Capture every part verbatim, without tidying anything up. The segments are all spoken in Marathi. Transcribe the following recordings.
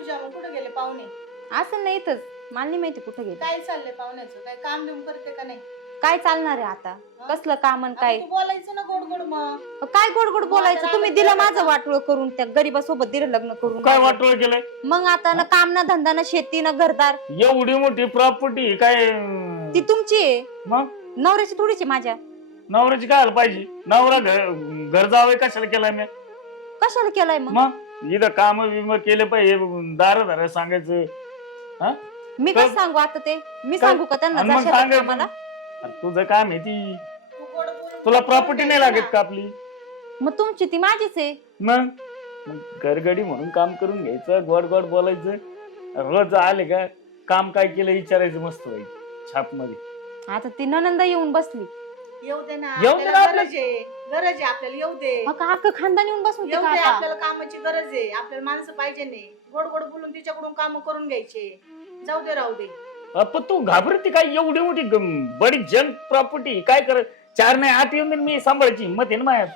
तुझ्या कुठे गेले पाहुणे? असं नाही इथंच, मला नाही माहिती कुठे गेले. काय चाललंय पाहुण्याचं? काय काम बिम करते का नाही? काय चालणार आहे आता? कसलं काम आणि काय? तू बोलायचं ना गोड गोड. मग काय गोड गोड बोलायचं? तुम्ही दिलं माझं वाटोळ करून, त्या गरीबासोबत दिलं लग्न करून. काय वाटोळ केलंय? मग आता ना काम ना धंदा ना शेती ना घरदार. एवढी मोठी प्रॉपर्टी काय ती तुमची आहे, मग नवऱ्याची थोडीची माझ्या. नवऱ्याची काय पाहिजे? नवरा घर घर जावं कशाला केलाय मी? कशाला केलाय मग? मग इथं काम विम केले पाहिजे, दार दार सांगायचं. हा मी कसं सांगू आता ते? मी सांगू का त्यांना? आणि मग जा शेतात सांगायचं. कामाला. अरे तुझं काम आहे ती, तू गोड बोलून तुला बोलून प्रॉपर्टी नाही द्यायचं लागत ना. का आपली? मग तुमची ती माझीच आहे. मग मग घरगडी म्हणून काम करून घ्यायचं, गोड गोड बोलायचं. रोज आले का काम काय केलं विचारायचं मस्त व्हायचं छाप मध्ये. आता ती ननंदा येऊन बसली. येऊ दे ना, येऊ दे ना आपल्याला आपल्या- गरज आहे. गरज आहे आपल्याला, येऊ दे. अगं अख्खं खानदान येऊन बसून येऊ का दे, आता? आपल्याला कामाची गरज आहे. आपल्याला माणसं पाहिजे नाही. गोड गोड बोलून तिच्याकडून काम करून घ्यायचे. जाऊ दे, राहू दे. पण तू घाबरती काय? एवढी मोठी गं- बडी जन प्रॉपर्टी काय कर, चार नाही आठ येऊन देईन मी सांभाळायची हिंमत आहे ना माझ्यात.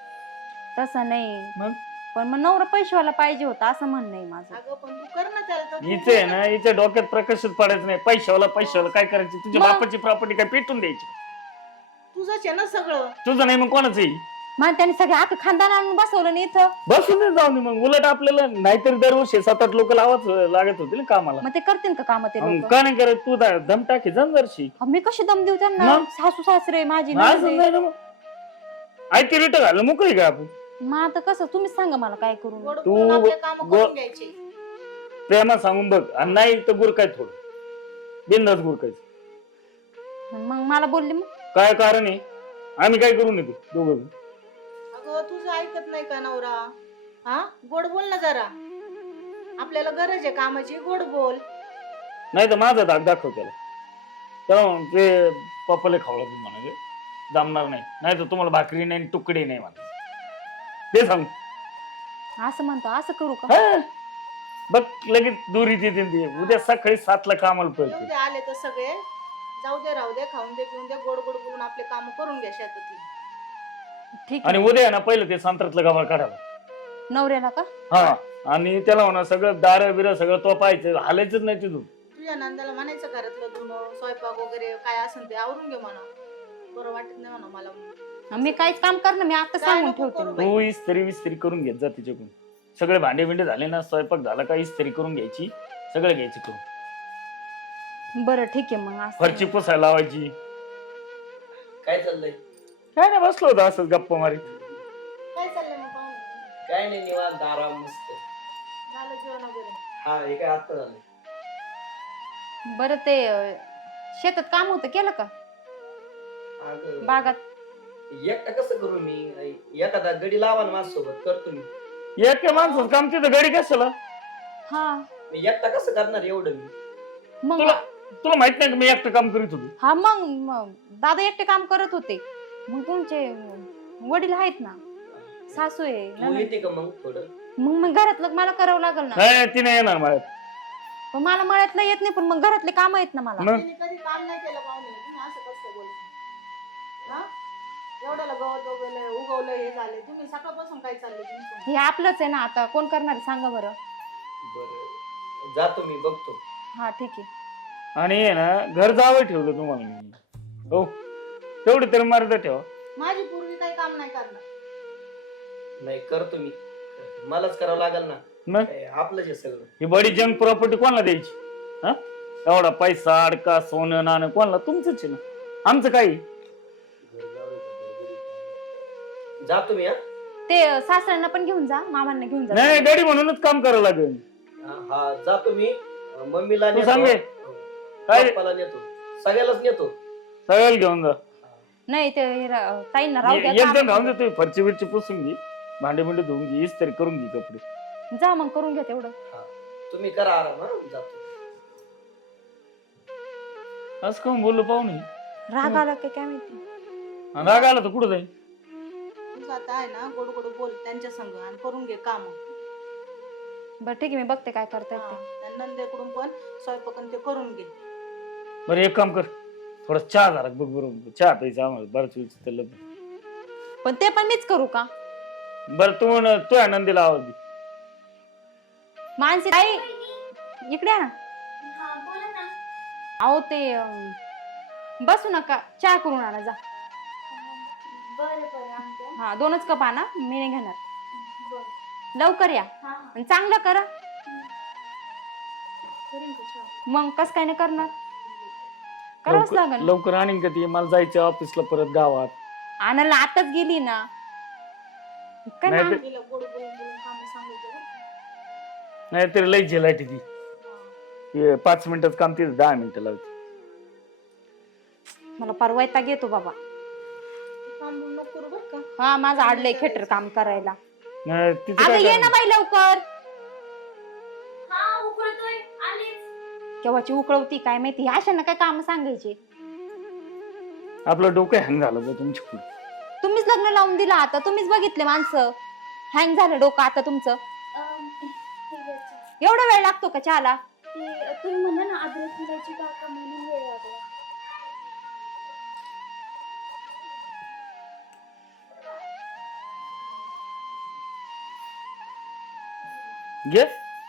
तसं नाही, मग पण मग नवरा पैशावाला पाहिजे होता असं म्हणणं आहे माझं. अगं पण तू कर ना त्याला. तर तू हिचे आहे ना, हिच्या डोक्यात प्रकाशित पडायचं नाही. पैशावाला पैशावाला काय करायची? तुझ्या मग? बापाची प्रॉपर्टी काय पेटून द्यायची? तुझंच आहे ना सगळं. तुझं नाही मग कोणाचं आहे? मग त्याने सगळं अख्खं खानदान आणून बसवलं नाही इथं. बसून नाही जाऊन दे मग. उलट आपल्याला नाहीतरी दरवर्षी सात आठ लोक लावाच लागत होते ना कामाला. मग ते करतील का काम ते मग लोक? का नाही करत? तू दा- दम टाकी जरशी. मी कशी दम देऊ त्यांना? मग? सासू सासरे माझी असं नणंद नाही ना मग. ऐक रिट घाल मोकळी का आपण? आहे. मग आता कसं तुम्हीच सांगा मला काय करू? गोड तू बोलून आपले काम गो- करून घ्यायचे. प्रेमा सांगून बघ. आणि नाही तर गुरकाय थोडं बिंदास गुरकायचं. मग मला बोलली मग काय कारण आहे? आम्ही काय करू नये दोघं. अगं तुझं ऐकत नाही का नवरा? हा, गोड बोल ना जरा. आपल्याला गरज आहे कामाची. गोड बोल. नाही तर माझा धाक दाखव त्याला. तेव्हा मग ते पप्पाला खावला तुम्ही म्हणाले जमणार नाही. नाही तर तुम्हाला भाकरी नाही तुकडे नाही म्हणा. ते सांग. असं म्हणतो. असं करू का? हा. बघ लगेच दोरीत येते ते. उद्या सकाळी सातला कामाला येऊ पळते. दे, आले तर सगळे. जाऊ दे, राहू दे, खाऊन दे, पिऊन दे. गोड गोड बोलून आपले काम करून घ्या शेतातली. ठीक आणि आहे. उद्या आहे ना पहिलं ते संत्रातलं गव्हा काढावं. नवऱ्याला का? हा. आणि त्याला म्हणा सगळं दार बिर सगळं तो पाहायचं, हालायचंच नाही तिथून. तुझ्या नंदाला म्हणायचं घरातलं धुणं स्वयंपाक वगैरे काय असेल ते आवरून घे म्हणा. बरं वाटत नाही म्हणा मला. मी काहीच काम करणार. मी आता काय सांगून नको ठेवते. करू. तू इस्त्री विस्त्री करून घेत जा तिच्याकडून. सगळे भांडे बिंडे झाले ना, स्वयंपाक झाला का इस्त्री करून घ्यायची, सगळं घ्यायची करून. बरं ठीक आहे मग असं. फरची पुसायला लावायची. काय चाललंय? काय नाही बसलो होतो असंच गप्पा मारीत. काय चाललंय मग पाहुणे? काय नाही, निवांत आराम मस्त. झालं जेवण वगैरे? हा, हे काय आता झालं. बरं ते अं, शेतात काम होतं केलं का? अगं, बागात? एकटा कसं करू मी? एखादा गडी लावा ना माझ्यासोबत, करतो मी. एक माणसाचं काम तिथं गाडी कशाला? हा. मी एकटा कसं करणार एवढं मी? मग तुला तुला माहित नाही का मी एकटं काम करीत होतो? हा मग मग दादा एकटे काम करत होते. मग तुमचे वडील आहेत ना, सासू आहे तू नणंद. येते का मग थोडं? मग मग घरातलं मला करावं लागल ना. नाही ती नाही येणार मला. पण मला मळ्यातलं येत नाही, पण मग घरातले काम आहेत ना मला. मग तिने कधी काम नाही केलं पाहुणे. तुम्ही असं कसं बोलता? हा, एवढ्याला गवत वगैरे उगवलं, हे झाले. तुम्ही सकाळपासून काय चाललंय तुमचं? हे आपलंच आहे ना, आता कोण करणार आहे सांगा बरं. बरं, जातो मी, बघतो. हा ठीक आहे. आणि आहे ना घर जावं ठेवलं तुम्हाला मी. हो तेवढी तरी मर्यादा ठेवा. माझी पूर्वी काही काम नाही करणार. नाही, करतो मी. मलाच करावं लागेल ना. मग काय, आपलंच आहे सगळं. ही बडी जंग प्रॉपर्टी कोणाला द्यायची? हा एवढा पैसा अडका सोनं नाणं कोणाला? तुमचंच आहे ना. आमचं काही जातो मी. हा ते अं, सासऱ्यांना पण घेऊन जा, मामांना घेऊन जा. नाही गाडी म्हणूनच काम करावं लागेल. हा, जातो मी. मम्मीला तू नेतो, सांगे काय पप्पाला नेतो, सगळ्यालाच नेतो. सगळ्याला घेऊन जा. नाही ते रा- ताईंना राहू द्या एक जण काम. राहून दे. तुम्ही फरची बिरची पुसून घे, भांडे बिंडे धुवून घे, इस्त्री करून घे कपडे. जा मग करून घ्या तेवढं. हा, तुम्ही करा आराम. हा, जातो. असं काऊन बोललो पाहुणे? राग आला काय काय माहिती. आणि राग आला तर कुठं जाईल? तुझं आता आहे ना, गोड गोड बोल त्यांच्या संग आणि करून घे काम. बरं ठीक आहे, मी बघते काय करता येते. नंदेकडून पण स्वयंपाक आणि ते करून घे. बरं एक काम कर, थोडा चहा झाला बघ. बरोबर चहा प्यायचा आम्हाला बरंच वेळ त्याला. पण ते पण मीच करू का? बरं तू म्हण, तू आनंदीला आवाज दे. मानसी ताई इकडे या ना. हा बोला ना. अहो ते अं, बसू नका, चहा करून आणा जा. बरं बरं आणते. हा दोनच कप आणा, मी नाही घेणार. बरं. लवकर या हा हा. आणि चांगलं करा. करीन का चहा? मग कस काय नाही करणार, करावंच लवकर लागेल. लवकर आणीन का ती? मला जायचं ऑफिसला परत गावात. आणायला आताच गेली ना. काय नाही ना ते- तिला गोड बोलून बोलून कामं सांगायचं बरं का? नाही तरी लई झेलाटी ती. हे पाच मिनिटात काम तिथे दहा मिनिटं लावते. मला परवा वैताग येतो बाबा. काम नको करू बरं का? हा माझं आडलंय खेटर काम करायला. नाही, तिचं अगं काय ये ना काम? बाई लवकर. हा उकळतोय आलीच. केव्हाची उकळवती काय माहिती, अशांना काय काम सांगायचे. आपलं डोकं हँग झालं बघ तुमच्या. तुम्हीच लग्न लावून दिला, आता तुम्हीच बघितले माणसं. हँग झालं डोकं आता तुमचं. अं, ठीक आहे चहा. एवढा वेळ लागतो का चहाला? ते तुम्ही म्हणा ना अद्रक मिलायची काका म्हणून वेळ लागला. घे.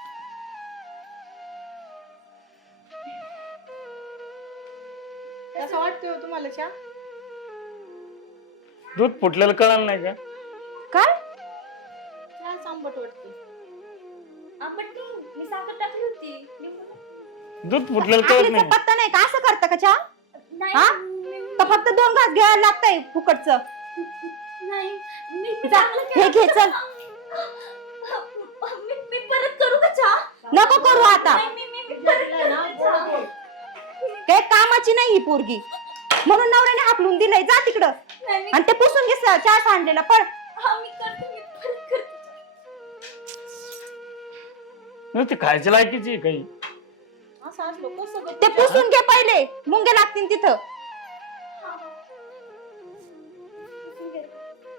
कसं वाटतोय हो तुम्हाला चहा? दूध फुटलेलं कळालं नाही का? काय चहा चांबट वाटतोय. आपण ती मी साखर टाकली होती. निघून. दूध फुटलेलं कळत आखलीचा नाही. पत्ता नाही का? असं करता का चहा? नाही हा? मी- का फक्त दोन घास घ्यायला लागतंय फुकटचं? नाही मी मी जा, चांगलं हे केलं. घे, चल. मी मी परत करू का चहा? नको करू आता. नाही, मी मी मी परत तिला ना करते चहा. गोड बोल. काही कामाची नाही ही पोरगी, म्हणून नवऱ्याने हाकलून दिलंय. जा तिकडं नाही, मी- आणि ते पुसून घे स- चहा सांडलेला. पण हा मी करते मी परत करते. नुसती खायच्या लायकीची आहे काही. असं असलो कसं गं ते तुझ्या? पुसून घे पहिले, मुंगे लागतील तिथं. हा, हा. ठीक आहे.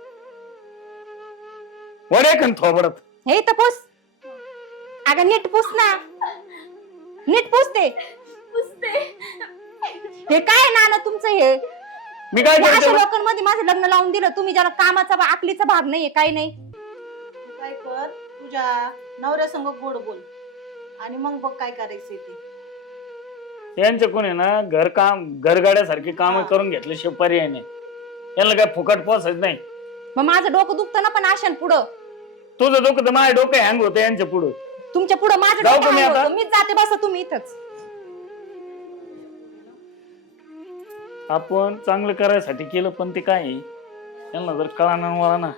वडे कन थोबडत. हे इथं पुस. अगं नीट पुस ना, नीट पुस ते. पुसते. हे काय नाना तुमचं हे? मी काय या अशा करते? लोकांमध्ये माझं लग्न लावून दिलं तुम्ही, ज्याला कामाचा भा- आकलीचा भाग नाहीये, काही नाही. तू काय कर, तुझ्या नवऱ्यासंग गोड बोल आणि मग बघ काय करायचंय ते. यांच्या कोणी ना घर काम घरगाड्यासारखे काम हा. करून घेतले शिवाय पर्याय नाही. यांना काय फुकट पोसायचं नाही. मग माझं डोकं दुखतं ना पण आशान पुढं. तुझं डोकं तर माझं डोकं हँग होतं यांच्या पुढं. तुमच्या पुढं माझं जाऊ डोकं का मी hang आता? होतं. मीच जाते, बसा तुम्ही इथंच. आपण चांगलं करायसाठी केलं पण ते काय आहे, यांना जर कळाना मला ना.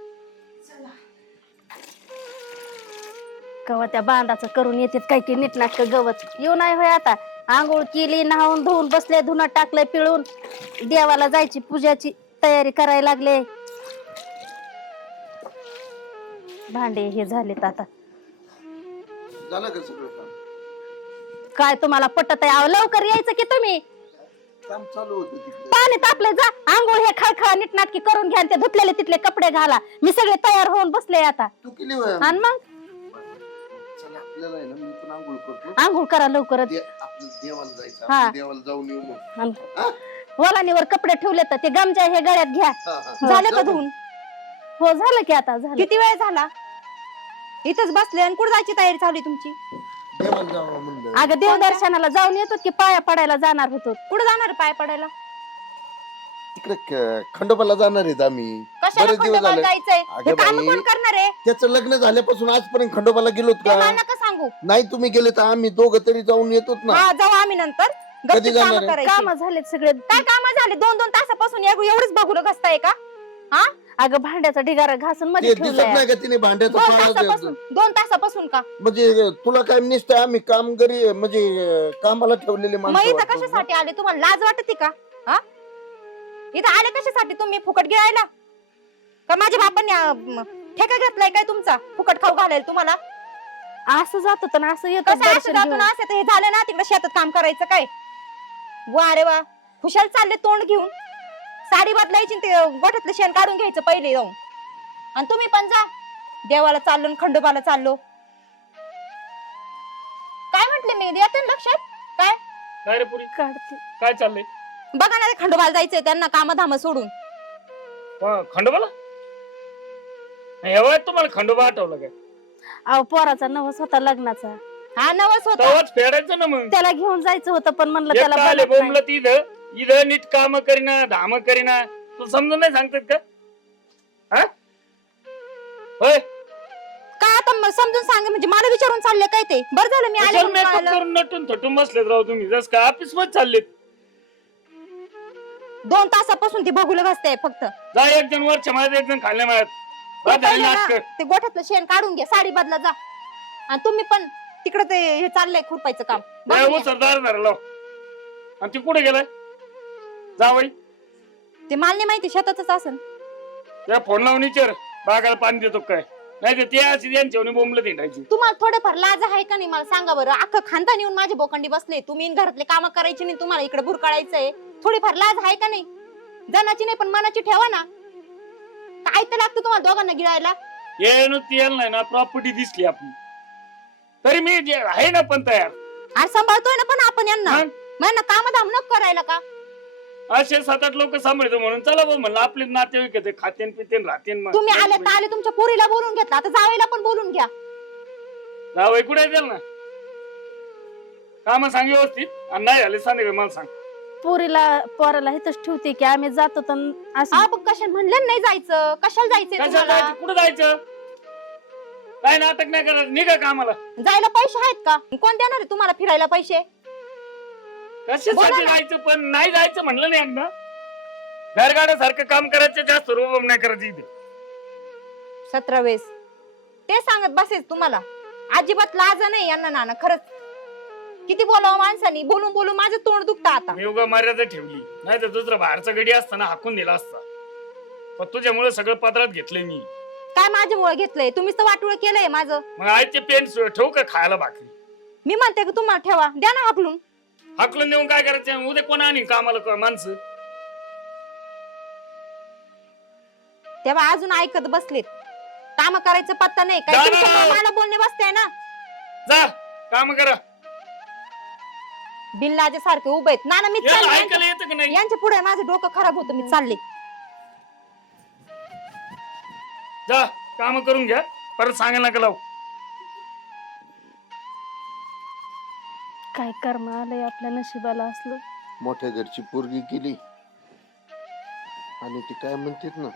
कवा त्या बांधाचं करून येतात काय की नीटनाटक गवत येऊ नाही होय. आता आंघोळ केली, नहावून धुवून बसले, धुणं टाकलंय पिळून, देवाला जायची पूजाची तयारी करायला लागले. भांडे हे झालेत आता. झालं का सगळं काम? काय तुम्हाला पटत आहे? अहो, लवकर यायचं की तुम्ही. काम चालू होतं तिकडे. पाणी तापले, जा आंघोळ हे खळखळ नीटनाटकी करून घ्या आणि ते धुतलेले तिथले कपडे घाला. मी सगळे तयार होऊन बसले आता. तू केली होय आणि मग चला आपल्याला आहे ना, मी पण आंघोळ करतो. आंघोळ करा लवकरच. दे- आपलं देवाला जायचं, हा. आपण देवाला जाऊन येऊ मग. आणि वलानीवर कपडे ठेवले तर ते गमजा हे गळ्यात घ्या. हा, हा. झालं का जाऊ. धुवून? हो झालं की आता झालं. किती वेळ झाला? इथंच बसले आणि कुठं जायची तयारी चालू आहे तुमची? देवाला जावं म्हणलं. अगं देवदर्शनाला जाऊन येतो की पाया पडायला जाणार होतो. कुठं जाणार आहे पाय पडायला? तिकडे क- खंडोबाला जाणार आहेत आम्ही. कशाला बरेच दिवस खंडोबाला झाले. जायचंय? अगं हे काम बाई. कोण करणार आहे? त्याचं लग्न झाल्यापासून आजपर्यंत खंडोबाला गेलोत ते का? मला नका सांगू. नाही तुम्ही गेले तर आम्ही दोघं तरी जाऊन येतोत ना. हा जाऊ आम्ही नंतर. कधी गपचूप जाणार कामं आहे? करायची. काम झालेत सगळे. काय काम झाले? दोन दोन तासापासून एव- एवढंच बघून घसताय का? हा अगं भांड्याचा ढिगारा घासून ते मध्ये दिसत ठेवलाय. नाही का तिने भांड्याचा दोन पाळा तासापासून दोन तासापासून का? म्हणजे तुला काय निसतं आम्ही काम घरी म्हणजे कामाला ठेवलेले मग माणसं इथं वाटतात ना. कशासाठी आले? तुम्हाला लाज वाटते का? हा इथं आले कशासाठी तुम्ही? फुकट गिळायला का? माझ्या बापांनी अं, ठेका घेतलाय काय तुमचा फुकट खाऊ घालायला तुम्हाला? असं जात होतं ना, असं येतं कसं असं दर्शन जातो घेऊन. ना? असं तर हे झालं ना, तिकडे शेतात काम करायचं काय? वा रे वा, खुशाल चालले तोंड घेऊन. साडी बदलायची आणि ते गोठ्यातलं शेण काढून घ्यायचं पहिले जाऊन. आणि तुम्ही पण जा. देवाला चाललो आणि खंडोबाला चाललो. काय म्हटले मी? येते ना लक्षात? काय काय रे पुरी, काढते. काय चाललंय? बघा ना, ते खंडोबाला जायचंय त्यांना, काम धाम सोडून. वा, खंडोबाला? एवढ्यात तुम्हाला खंडोबा आठवलं काय? अहो पोराचा नवस होता लग्नाचा. हा नवस होता. तेव्हाच फेडायचं ना मग. त्याला घेऊन जायचं होतं पण म्हणलं एक त्याला तर आले बनत नाही. बोंबलत इथं इथं नीट काम करीना धाम करीना तू समजून नाही सांगतात का? हा होय काय आता मग समजून सांग म्हणजे मला विचारून चालले काय ते बरं झालं मी आले कशाला म्हणून मेकअप कळालं. करून नटून थटून बसलेत राव तुम्ही जस का ऑफिस मध्ये चाललेत. दोन तासापासून ती बघूला बसते फक्त. जा एक जण वरच्या माळ्यात एक जण खाल्ल्या माळ्यात. ते बा झाली पहिले ना, नाटकं. ते गोठ्यातलं शेण काढून घ्या साडी बदला जा आणि तुम्ही पण तिकडे ते हे चाललंय खुरपायचं काम नाही, बघून हो, या. सरदार धरला आणि ती कुठे गेलाय जावई ते मला नाही माहिती शेतातच असेल. त्या फोन लावून विचार बागाला पाणी देतो काय नाही तर ते अशी यांच्या बोंबलं हिंडायची. तुम्हाला थोडंफार लाज आहे का नाही मला सांगा बरं. अख्खं खानदान येऊन माझे बोकंडी बसले तुम्ही घरातले काम करायची नाही तुम्हाला इकडे बुरकाळायचंय. थोडीफार लाज आहे का नाही. जनाची नाही पण मनाची ठेवा ना. काय तर लागतं तुम्हाला दोघांना गिळायला. ये नुसती यायला नाही ना प्रॉपर्टी दिसली आपली तरी मी जे आहे ना पण तयार. आणि सांभाळतोय ना पण आपण यांना मग? मग काम धाम नको करायला का. असे सात आठ लोक सांभाळतो म्हणून चला भाऊ म्हणलं आपले नातेवाईक आहेत, खातेन पितेन राहतेन. मग तुम्ही आले तर आले तुमच्या पोरीला बोलून घेतला आता जावेला पण बोलून घ्या. जावई कुठे द्याल ना काम सांग व्यवस्थित आणि नाही झाले सांग मला सांग. पोरीला पोराला इथंच ठेवते की आम्ही जातो तर असं आपण कशाला म्हणलं नाही जायचं कशाला जायचंय कशाला तुम्हाला. जायचं कुठं जायचं काय नाटक नाही करायचं निघा कामाला. जायला पैसे आहेत का कोण देणार आहे तुम्हाला फिरायला पैसे. बोला कशासाठी ना. जायचं पण नाही जायचं म्हणलं नाही एकदा. घरगाड्यासारखं काम करायचं जास्त रोब नाही करायचं इथे. सतरा वेळेस ते सांगत बसेल तुम्हाला. अजिबात लाज नाही यांना नाना खरंच. किती बोलावं माणसानी बोलून बोलून माझं तोंड दुखतं आता. मी उगा मर्यादा ठेवली नाही तर दुसरा बाहेरचा गडी असताना हाकून दिला असता पण तुझ्यामुळे सगळं पदरात घेतलंय मी. काय माझ्यामुळे घेतलंय तुम्हीच तर वाटोळ केलंय माझं. मग आयचे पेन ठेवू का खायला भाकरी. मी म्हणते की तुम्हाला ठेवा द्या ना हाकलून. हाकलून देऊन काय करायचं उद्या कोण आणि कामाला का माणसं. तेव्हा अजून ऐकत बसलेत. काम करायचं पत्ता नाही काय जा ना. तुमच्यामुळे मला बोलणे बसते ना. जा काम करा. बिल्लाचे सारखे उभे आहेत नाना मी याला चालले ऐकायला येतं की नाही. यांच्या पुढे माझं डोकं खराब होतं मी चालले. जा काम करून घ्या परत सांगायला नका लावू. काय कर्म आलंय आपल्या नशिबाला असलं. मोठ्या घरची पोरगी केली आणि ती काय म्हणतात ना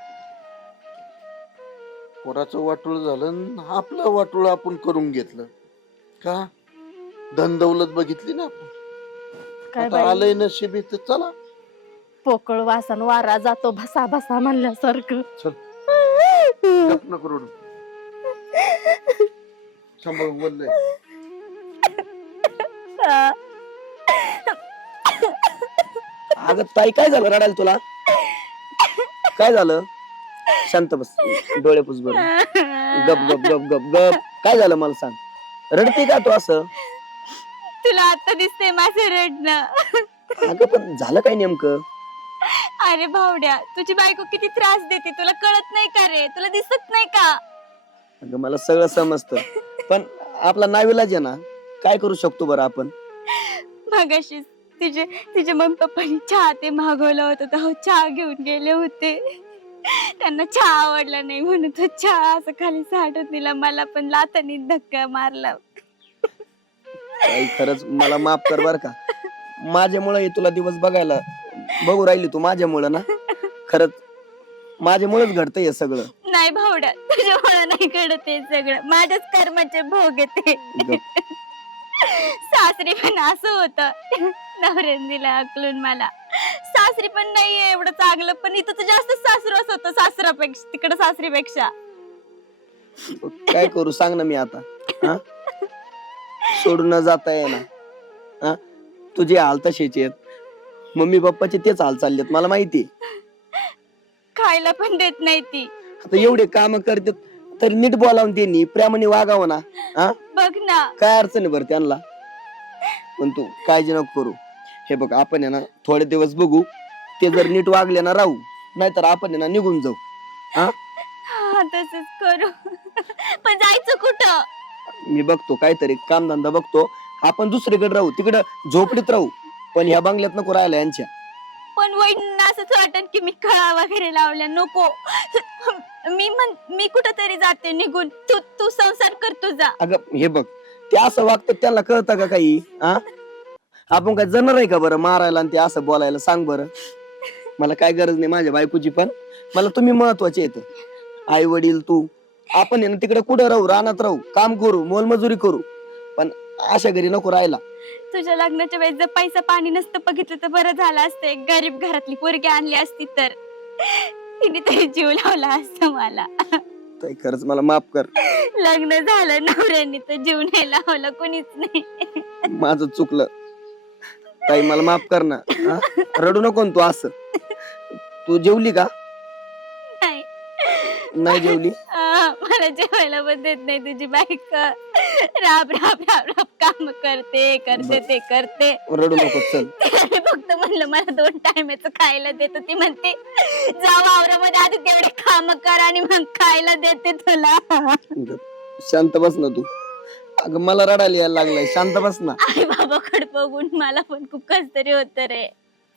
पोराचं वाटोळ झालं आणि आपलं वाटोळ आपण करून घेतलं का. धन दौलत बघितली ना आपण. काय आता बाई आलंय नशिबी तर चला. पोकळ वासन वारा जातो भसा भसा म्हणल्यासारखं. गप नको रडू. सांभाळून बोललंय. अगं ताई काय झालं रडायला तुला काय झालं शांत बस डोळे पुस बर गप गप गप गप गप काय झालं मला सांग रडते का तू असं. तुला आता दिसतंय माझं रडणं. अगं पण झालं काय नेमकं. अरे भावड्या तुझी बायको किती त्रास देते तुला कळत नाही का रे तुला दिसत नाही का. अगं मला सगळं समजतं पण आपला नाविलाज आहे ना काय करू शकतो बरं आपण. मगाशी तिचे तिचे मम्मी पप्पानी चहा ते मागवलं होतं तर हो चहा घेऊन गेले होते. त्यांना चहा आवडला नाही म्हणून तो चहा असं खाली साठवून दिला मला पण लाथानी धक्का मारला. ताई खरंच मला माफ कर बर का. माझ्यामुळे तुला दिवस बघायला बघू राहिली तू माझ्यामुळे ना. खरंच माझ्यामुळेच घडतंय हे सगळं. नाही भावड्या तुझ्यामुळे नाही घडत हे सगळं माझ्याच कर्माचे भोग येते. गप. सासरी पण असं होतं नवऱ्याने दिला आकलून मला. सासरी पण नाहीये एवढं चांगलं पण इथं तर जास्त सासरच होतं सासरापेक्षा तिकडे सासरीपेक्षा. काय करू सांग ना मी आता. हा? सोडून न जाता येईना. हा तुझे हाल तसेच आहेत मम्मी पप्पाचे तेच हाल चाललेत मला माहिती. खायला पण देत नाही ती. आता एवढे काम करतात तरी नीट बोलावून त्यांनी प्रेमाने वागावं ना. हा बघ ना काय अडचण आहे बरं त्यांना. पण तू काळजी नको करू. हे बघ आपण आहे ना थोडे दिवस बघू ते जर नीट वागले ना राहू नाहीतर आपण आहे ना निघून जाऊ. हा हा तसंच करू. पण जायचं कुठं. मी बघतो काहीतरी कामधंदा बघतो. आपण दुसरीकडे राहू तिकडं झोपडीत राहू पण ह्या बंगल्यात नको राहायला यांच्या. पण वहिनींना असंच वाटत की मी कळा वगैरे लावल्या नको. मी म्हण मी कुठं तरी जाते निघून तू तू संसार कर तुझा. अगं हे बघ ते असं वागतात त्यांना कळतं का काही? हा आपण काय जणार आहे का बरं मारायला आणि ते असं बोलायला? सांग बरं. मला काय गरज नाही माझ्या बायकोची, पण मला तुम्ही महत्वाचे येत. आई वडील तू आपण आहे ना तिकडे कुठं राहू, रानात राहू, काम करू, मोलमजुरी करू, पण अशा घरी नको राहायला. तुझ्या लग्नाच्या वेळेस जर पैसा पाणी नसतं बघितलं तर बरं झालं असतं. एक गरीब घरातली पोरगी आणली असती तर तिने तरी जीव लावला असता मला. ताई खरंच मला माफ कर. लग्न झालं नवऱ्याने तर जीव नाही लावला कोणीच नाही. माझं चुकलं ताई, मला माफ कर ना. हा? रडू नको ना तू असं. तू जेवली का? नाही नाही जेवली? आ, मला जेवायला पण देत नाही तुझी बायको. राब राब राब राब काम करते करते ते करते. रडू नको, चल. त्याने फक्त म्हणलं मला दोन टायमाचं खायला देत. ती म्हणते जा वावरामध्ये आधी तेवढे काम कर आणि मग खायला देते तुला. शांत बस ना तू. अगं मला रडायला यायला लागलाय, शांत बस ना. आई बाबाकडे बघून मला पण खूप कस तरी होत रे.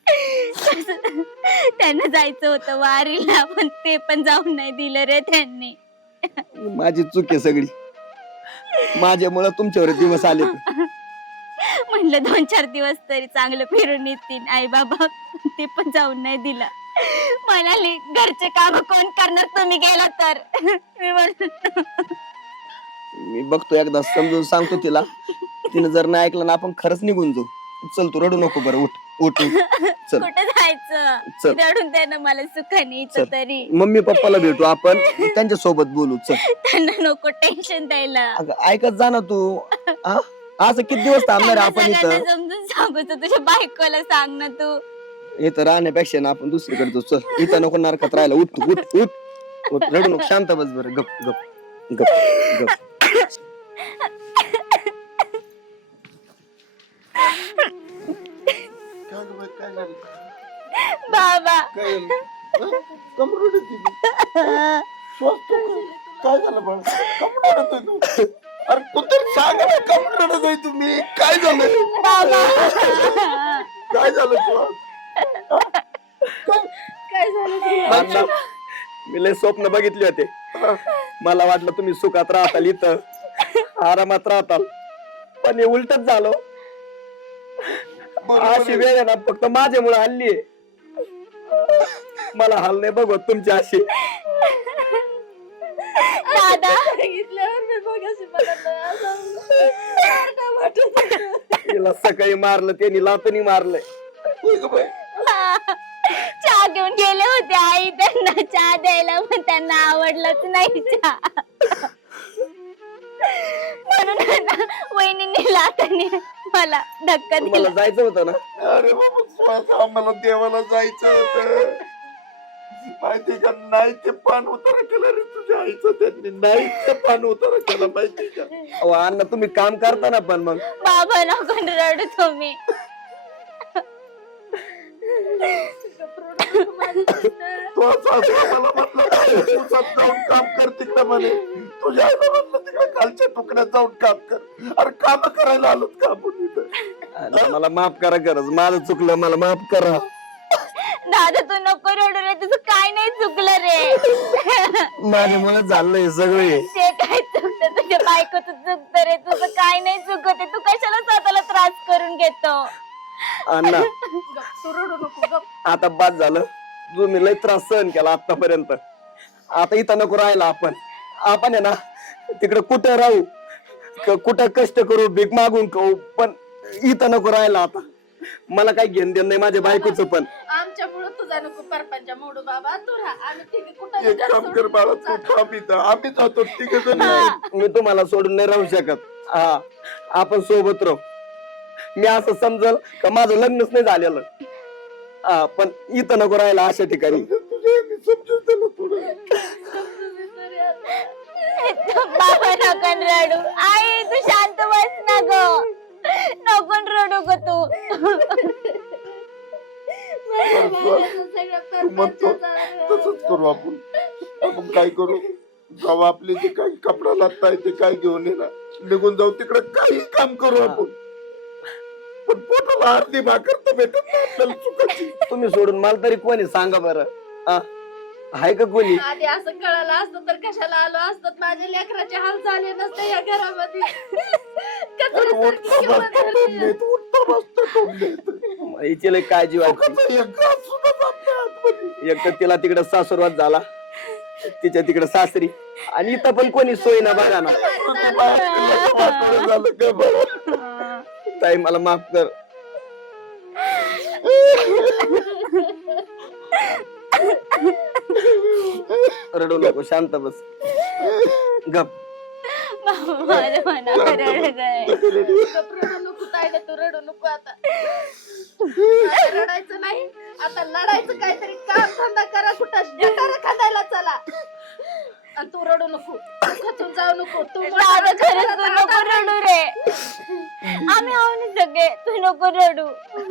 त्यांना जायचं होतं वारीला पण ते पण जाऊन नाही दिलं रे त्यांनी. माझी चूक आहे सगळी, माझ्यामुळे तुमच्यावर दिवस आले. म्हणलं दोन चार दिवस तरी चांगलं फिरून येतील आई बाबा, ते पण जाऊन नाही दिलं. म्हणाली घरचे काम कोण करणार तुम्ही गेला तर. मी म्हणलं मी बघतो एकदा समजून सांगतो तिला. तिने जर नाही ऐकलं ना आपण खरंच निघून जाऊ. चल तू रडू नको बरं, उठ उठ उठ. चल कुठं जायचं चल. रडून त्यानं मला सुखाने चल. इथं तरी मम्मी पप्पाला भेटू आपण, त्यांच्या सोबत बोलू. चल. त्यांना नको टेन्शन द्यायला. अगं ऐकत जा ना तू. आ? असं किती दिवस थांबणार आहे आपण सगळ्यांना इथं? समजून सांगू तर तुझ्या बायकोला सांग ना तू. इथं राहण्यापेक्षा ना आपण दुसरीकडे जाऊ. चल इथं नको नरकात राहायला. उठ तू, उठ उठ उठ. रडू नको, शांत बस बरं. गप गप गप गप. काय गं बाई, काय झालं? बाबा काय झालं? हं? कम रडत आहे तू? श्वास तू- काय झालं बाळ? कम रडत आहे तू? अरे तू तर सांग ना, कम रडत आहे तुम्ही? काय झालं? काय झालं तुला? काय झालं अण्णा, मी लय स्वप्न बघितले होते. मला वाटलं तुम्ही सुखात राहताल, इथं आरामात राहताल, पण हे उलटच झालं. अशी वेळ आहे ना फक्त माझ्यामुळे हल्ली आहे. मला हाल नाही बघत तुमची अशी. दादा तिला सकाळी मारलं त्यांनी, लातनी मारलंय. चहा घेऊन गेले होते आई त्यांना चहा द्यायला, पण त्यांना आवडलंच नाही चहा. म्हणून वहिनीने लाताने मला धक्का मला दिला. जायचं होतं ना. अरे बाबा श्वास, आम्हाला देवाला जायचं होतं. माहिती का, नाही ते पान उतारा केलं रे तुझ्या आईचं. त्यांनी नाही ते पान उतारा केला, माहिती का? अहो अण्णा तुम्ही काम करता ना, पण मग बाबा नको रडू तुम्ही. तो असं असं आम्हाला म्हणलं, ऊसात जाऊन काम कर तिकडे म्हणे. तुझ्या आईला म्हणलं तिकडे खालच्या तुकड्यात जाऊन काम कर. अरे काम करायला आलोत का आपण इथं? अण्णा, मला माफ करा, खरंच माझं चुकलं, मला माफ करा. दादा तू नको रडू रे, तुझं काय नाही चुकलं रे. माझ्यामुळे झालंय हे सगळे. ते काय चुकतं तुझ्या बायकोचं चुकतं रे, तुझं काय नाही चुकत. तू कशाला स्वतःला त्रास करून घेतो. अण्णा तू रडू नको, गप. आता बाद झालं. जो मी लय त्रास सहन केला आतापर्यंत, आता इथं नको राहायला. आपण आपण आहे ना तिकडे कुठं राहू, क- कुठं कष्ट करू, भीक मागून खाऊ, पण इथं नको राहायला. आता मला काही घेणं देणं नाही माझ्या बायकोचं. पण आमच्यामुळे तुझा नको परपंच मोडू बाबा. तू राहा, आम्ही तिघी कुठं एक काम कर बाळा, तू थांब इथं. आम्ही जातो तिघ जण. मी तुम्हाला सोडून नाही राहू शकत. हा आपण सोबत राहू. मी असं समजल का माझं लग्नच नाही झालेलं, हा पण इथं नको राहायला अशा ठिकाणी. तुझ्या आईने समजून दिलं तुला. बाबा नको रडू. आई तू शांत बस ना ग, नको रडू ग तू. तू म्हणतो तसंच करू आपण. आपण काय करू, जाऊ आपले जे काही कपडा लागता आहे ते काय घेऊन ये ना, निघून जाऊ तिकडे, काही काम करू आपण. पण पोटाला अर्धी भाकर तर भेटत नाही आपल्याला चुकाची. तुम्ही सोडून मला तरी कोणी सांगा बरं, हा आहे का कोणी? आधी असं कळालं असतं तर कशाला आलो असतं. माझ्या लेकराचे हाल झाले नसते या घरामध्ये. अरे उठता बसता तोंडलेत, उठता बसता तोंडलेत. हिची लय काळजी वाटते. फक्त एक घास सुद्धा जात नाही आतमध्ये. एक तर तिला तिकडे सासुरवात झाला, तिच्या तिकडे सासरी, आणि इथं पण कोणी सोय ना बघा ना. ते बाहेर गेलं, वाकडं झालं का बरं? ताई मला माफ कर. रडू नको, शांत बस, गप. माझ्या मनावर रडत आहे. रडू नको तायडे, तू रडू नको आता. आता रडायचं नाही, आता लढायचं. काहीतरी काम धंदा करा, कुठं गटार खांदायला चला. आणि तू रडू नको, खचून जाऊ नको. तू दादा खरंच तू नको रडू रे. आम्ही आहो ना सगळे, तू नको रडू.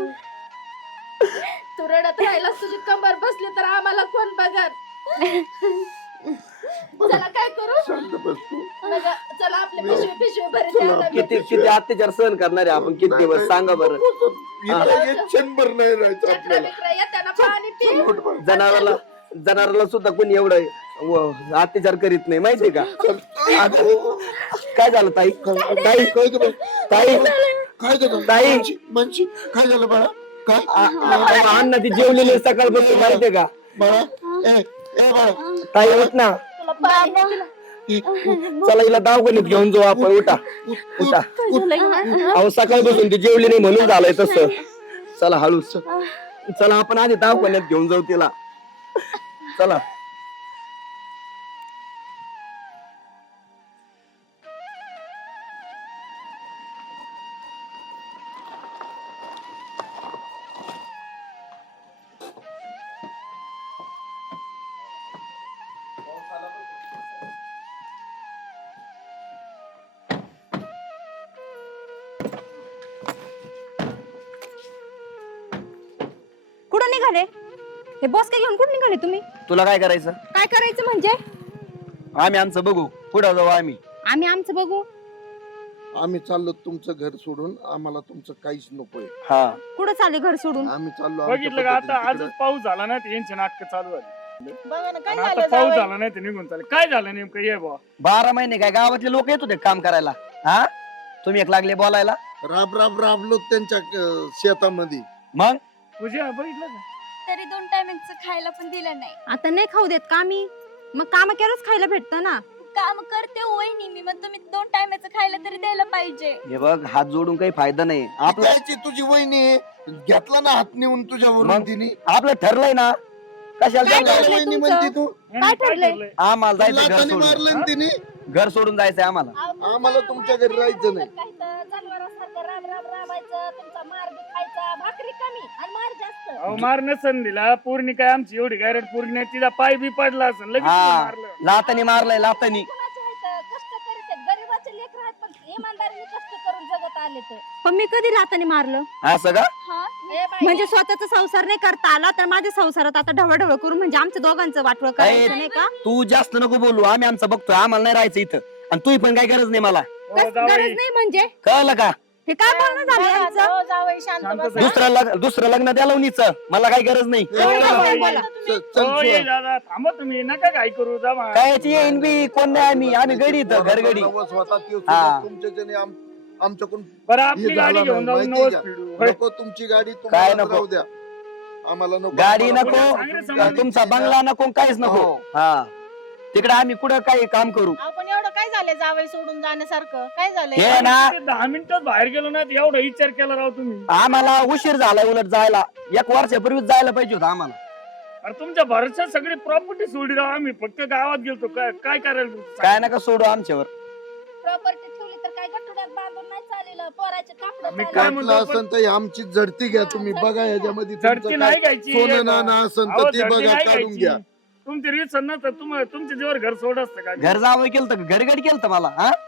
तू रडत राहिलास, तुझी कंबर बसली तर आम्हाला कोण बघत. चला काय करू, शांत बस तू. नका, चला आपले पिशवी पिशवी भरी द्या. किती किती अत्याचार सहन करणार आहे आपण किती दिवस, सांगा बरं. इथं एक क्षणभर नाही राहायचं चक्र आपल्याला. बिक्र येताना पाणी पी. चल, उठ बाळा. जनावराला जनावराला सुद्धा कोणी एवढं व- अत्याचार करीत नाही, माहितीये का. काय झालं ताई? ताई काय गं बाई? ताई काय झालं? ताई. मनशी, मनशी, काय झालं बाळा? काय अण्णा ती जेवलेली सकाळपासून, माहितीये का. बाळा, ए ए बाळा, ताई होत ना, तुला पाणी ए, उठ, चला हिला दवाखान्यात घेऊन जाऊ आपण. उठा उठ, उठा. उठ. अहो सकाळपासून ती जेवली नाही म्हणून झालंय तसं. चला हळू, चला आपण आधी दवाखान्यात घेऊन जाऊ तिला. चला. कुठं निघाले हे बॉस काय घेऊन कुठं निघाले तुम्ही? तुला काय करायचं? काय करायचं म्हणजे? आम्ही आमचं बघू, पुढे जाऊ आम्ही. आम्ही आमचं बघू. आम्ही चाललो तुमचं घर सोडून, आम्हाला तुमचं काहीच नकोय. हा कुठं चालले घर सोडून? आम्ही चाललो आमच्या बघितलं का आता पद्धतीने आजच तिकडं. पाऊस झाला ना ते यांचे नाटक चालू झाले. बघा ना काय आणि आता झालं पाऊस जावई? झाला नाही ते निघून चालले. काय झालं नेमकं ये बा. बारा महिने काय गावातले लोक येत होते काम करायला, हा तुम्ही एक लागले बोलायला. राब राब राबलो त्यांच्या अं, शेतामध्ये. मग पूजा बघितलं का? तरी दोन टायमिंगचं खायला पण दिलं नाही. आता नाही खाऊ देत का मी? मग काम केलंच खायला भेटतं ना. काम करते वहिनी मी, मग तुम्ही दोन टायमाचं खायला तरी द्यायला पाहिजे. हे बघ, हात जोडून काही फायदा नाही. आपलं आपल्याची तुझी वहिनी आहे. घेतला ना हात नेऊन तुझ्यावरून मग? तिने. आपलं ठरलंय ना, कशाला काय जायचं? ठरलंय वहिनी तुमचं? म्हणते तू. यांनी काय ठरलंय? ठरलंय? आम्हाला जायचं घर लाथाने सोडून. मारलं ना तिने. घर सोडून जायचंय आम्हाला. आम्हाला तुमच्या घरी राहायचं नाही. काही तर जनावरांसारखं राब राब राबायचं. तुमचा मार बी खायचा, भाकरी कमी आणि मार जास्त. अहो मार नसन दिला. पूर्णी काय आमची एवढी गायरट पूर्णी नाही, तिचा पाय बी पडला असं लगेच हा मारलं. लातानी मारलंय, लातानी. कुणाचे आहेत कष्ट करीत आहेत, गरीबाचे लेकर आहेत, पण इमानदारीने कष्ट करून जगत आले तर. पण मी कधी लाताने मारलं? असं का? हा ए बाई, म्हणजे स्वतःचा संसार नाही करता आला तर माझ्या संसारात आता ढवळढवळ करून म्हणजे आमच्या दोघांचं वाटवं करायचं नाही का? तू जास्त नको बोलू, आम्ही आमचं बघतोय, आम्हाला नाही राहायचं इथं. आणि तू पण काय गरज नाही मला, हो, कस- जावई. गरज नाही म्हणजे कळलं का? हे काय बोलणं झालं बघा, यांचं? जाऊ- जावई शांत शांत बसा. बसा. दुसरं लग्न दुसरं लग्न द्या लावणीच, मला काही गरज नाही. एवढं काय जावई. बोला? चल, चल, हो, ये चल. दादा थांबा तुम्ही, नका काय करू जा मा. काय याची येईन बी कोण नाही, आम्ही आम्ही गडी इथं घरगडी. नवस होता ते सुद्धा हा. तुमच्या ज्याने आम- आमच्याकडून बरं हे आपली झालं गाडी नाही, घेऊन जाऊन माहितीये नवस का? फिरू होय. नको तुमची गाडी काय तुम्हाला नको? राहू द्या. आम्हाला नको. गाडी आम्हाला नको, चांगलं समजून- तुमचा बंगला नको, काहीच नको. हो. हा तिकडे आम्ही कुठं काही काम करू. आपण एवढं काय झालंय जावई सोडून जाण्यासारखं? काय झालंय? हे ना, ते दहा मिनिटात बाहेर गेलो ना एवढा विचार केला राव तुम्ही. आम्हाला उशीर झालाय उलट जायला. एक वर्षापूर्वीच जायला पाहिजे होतं आम्हाला. अरे तुमच्या भरच्या सगळी प्रॉपर्टी सोडली राव. आम्ही फक्त गावात गेलतो. काय काय करायला? काय नका सोडू आमच्यावर. प्रॉपर्टी ठेवली तर काय गठुड्यात बांधून नाही चालेल. पोराचे कापड मी चालेल. काय वाटलं म्हणतो असेल तर आमची झडती घ्या तुम्ही. बघा याच्यामध्ये झडती तुमचं नाही काय घ्यायची. सोनं नाणं असेल अहो, तर ते झडती बघा, नाही काढून घ्यायची. घ्या. तुमची रीत ना तर तुम तुमच्या जीवर घर सोड असतं का? घर जावं केलं तर घरगड केलं तर मला, हा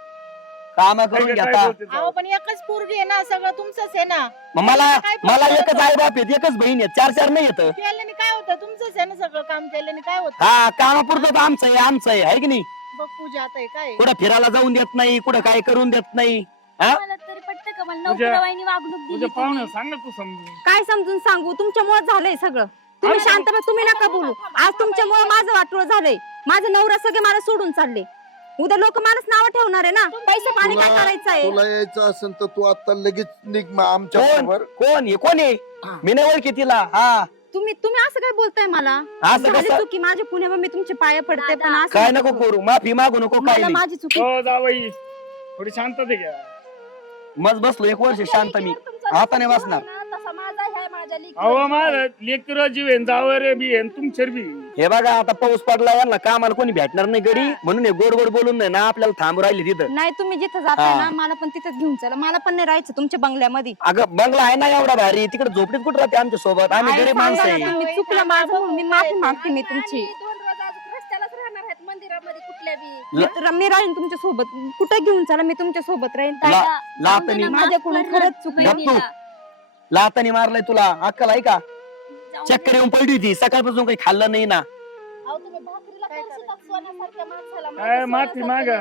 काम करून काय- काय घेता. बोलते जाऊ. अहो पण एकच पोरगी आहे ना, सगळं तुमचंच आहे ना. मग मला काय मला बोलतो एकच तो? आई बाप आहेत, एकच बहीण आहेत, चार चार नाही येत. केल्याने काय होतं? तुमचंच आहे ना सगळं काम. केल्याने काय होतं? हा कामापुरतं तर आमचं आहे, आमचं आहे, आहे की नाही. बघ पूजा आता हे काय? कुठं फिरायला जाऊन देत नाही, कुठं काय करून देत नाही. हा मला तरी पटतं का? मला तुझ्या- नोकरवाईनी वागणूक दिली तुझ्या तुम्ही. पाहुण्या सांग ना तू समजून. काय समजून सांगू? तुमच्यामुळे झालंय सगळं. तुम्ही अरे, शांत बसा, तुम्ही नका बोलू. आज तुमच्यामुळे माझं वाटोळं झालंय. माझं नवरा सगळे मला सोडून चालले. उद्या लोक माणूस नाव ठेवणार आहे ना, पैसे पाणी काय तुला- करायचं आहे? तुला यायचं असेल तर तू आता लगेच निघ मग आमच्या कोण बरोबर. कोण हे कोण आहे मी नाही ओळखी तिला. हा तुम्ही तुम्ही असं काय बोलताय मला? असं झाली कसं चुकी माझ्या पुण्यावर, मी तुमचे पाय पडते, पण असं काय नका नको करू, माफी मागू नको काय मला नाही. माझी चुकी. हो जावई थोडी शांतता घ्या. मज बसलो एक वर्ष शांत मी, आता नाही बसणार. तसा माझा ह्या माझ्या अहो माझं लेकर जीव आहे जावं रे बी आहे तुमच्या बी. हे बघा आता पाऊस पडला यांना कामाला कोणी भेटणार नाही गडी, म्हणून हे गोड गोड बोलून नाही ना आपल्याला थांबू राहिले तिथं. नाही तुम्ही जिथं जाताय हा. ना, मला पण तिथेच घेऊन चला. मला पण नाही राहायचं तुमच्या बंगल्यामध्ये. अगं बंगला आहे ना एवढा भारी, तिकडे झोपडीत कुठं राहते आमच्या सोबत, आम्ही आई, गरीब सांगा माणसं ना आहे. तुम्ही, चुकलं माझं म्हणून मी माफी मागते मी तुमची. आणि दोन रोज अजून रस्त्यालाच राहणार आहेत मंदिरामध्ये कुठल्या बी. ल- मित्र- मी राहीन तुमच्या सोबत, कुठे घेऊन चला मी तुमच्या सोबत राहीन. ला- लातानी माझ्याकडून खरंच चुकलं. गप तू. लातानी मारलाय तुला, अक्कल आहे का? चक्कर येऊन पडली होती, सकाळपासून काही खाल्लं नाही ना. अहो तुम्ही भाकरीला काय करशीतात सोन्यासारख्या माणसाला. काय माफी मागा.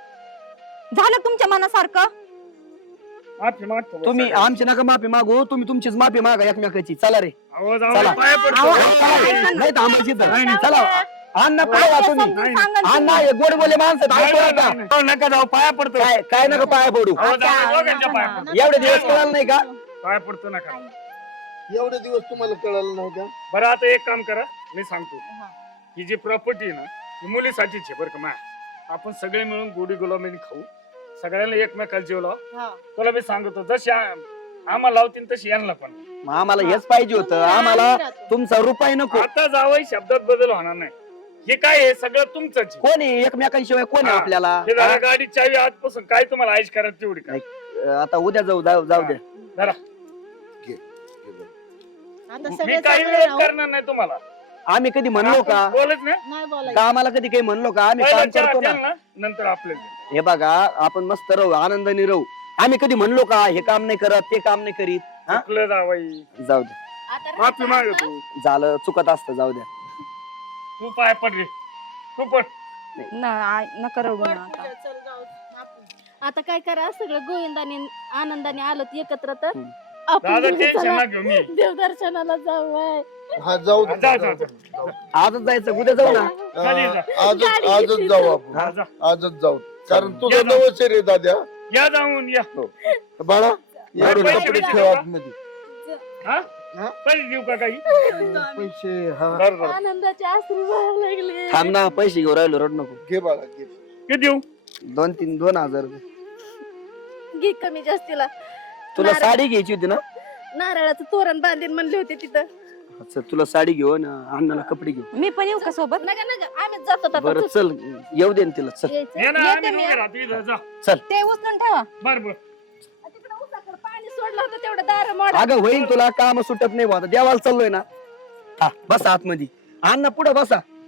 झालं तुमच्या मनासारखं? माफी मागतो बस. तुम्ही आमची नका माफी मागू, तुम्ही तुमचीच माफी मागा एकमेकाची. चला रे अहो चला. जावई पाया पडतो. अहो, चला. नाही थांबायची तर. नाही, नाही. चला अण्णा पळवा ते तुम्ही. समजून सांगा ना अण्णा तुम्ही. हे गोड बोले माणसं नाही, ऐकू नाही, नका. नाही, नाही. नका जाऊ पाया पडतो. काय काय नका पाया पडू. अहो जावई अच्छा, दोघांच्या पाया नका पडतो. एवढे दिवस कळालं नाही का? पाया पडतो नका. एवढे दिवस तुम्हाला कळालं नाही का? बरं आता एक काम करा मी सांगतो ही जी प्रॉपर्टी आहे ना ही मुलीसाठीच आहे बरं का मा. आपण सगळे मिळून गोडी गुलाबीने खाऊ, सगळ्यांना एकमेकाला जीव लाव. हा. तुला मी सांगतो जशी आ- आम्हाला लावतील तशी यांना पण. मग आम्हाला हेच पाहिजे होतं, आम्हाला तुमचा रुपये नको. आता जावई शब्दात बदल होणार नाही. हे काय आहे सगळं तुमचंच आहे. कोण आहे एकमेकांशिवाय कोण आहे हा. आपल्याला? हे जरा गाडी चावी आजपासून काय तुम्हाला आईश करा तेवढी काय. हा? आता उद्या जाऊ जाऊ जाऊ दे. जरा घे, घे बरं. आता मी सगळे काही चांगले विरोध राहू. करणार नाही तुम्हाला. आम्ही कधी म्हणलो का? आपण बोलत नाही. नाही बोलायचं. का आम्हाला कधी काही म्हणलो का? आम्ही पहिला काम चहा करतो ना. द्याल ना नंतर आपल्याला द्या. हे बघा आपण मस्त राहू, आनंदाने राहू. आम्ही कधी म्हणलो का हे काम नाही करत ते काम नाही करीत? हा? चुकलं जावई जाऊ दे, आता माफी माग राहायचं तू. झालं चुकत असतं, जाऊ द्या. तू पाय पड रे तू पड. न- आ- नका रडू पड ना आता. पूजा, चल जाऊ. माफी. आता काय करा सगळं गोविंदाने आनंदाने आलो एकत्र तर हम्म. आपण दादा दोघं टेन्शन चला ना घेऊ मी. देवदर्शनाला जाऊ बाय. हा जाऊ दे, जा, जाऊ जा, दे. जा. आजच जायचं, उद्या जाऊ ना. कधी जा? अं, आजच गाडी आजच घेतली जाऊ तर. आपण हा, जा. आजच जाऊ कारण या तुझं जाऊ. नवस रे दाद्या. या जाऊन या. बाळा या, एवढे पैसे कपडे देऊ ठेव का? आतमध्ये. हा? हा? पैसे देऊ का काही? पैसे हा बरं बरं. आनंदाचे अश्रू व्हायला लागले. थांब ना, पैसे घेऊ राहिलो, रड नको. घे बाळा घे. किती देऊ? दोन तीन दोन हजार दे. घे कमी जास्तीला. तुला नारळ- साडी घ्यायची होती ना? नारळाचं तोरण बांधीन म्हणले होते तिथं. अच्छा, तुला साडी घेऊ ना, अण्णाला कपडे घेऊ. मी पण येऊ का सोबत? नका नका आम्हीच जातो आता. बरं तू चल, येऊ दे ना तिला, चल. यायचं. ये ना येते आम्ही मी, दोघे हा. राहतो इथं, जा. ते उचलून ठेवा. बरं बरं. तिकडं उसाकडं पाणी सोडलं होतं तेवढं दार मोडा. अगं होईल तुला, काम सुटत नाही बुवा. आता देवाला चाललोय ना. हा बसा आतमध्ये. अण्णा पुढे बसा.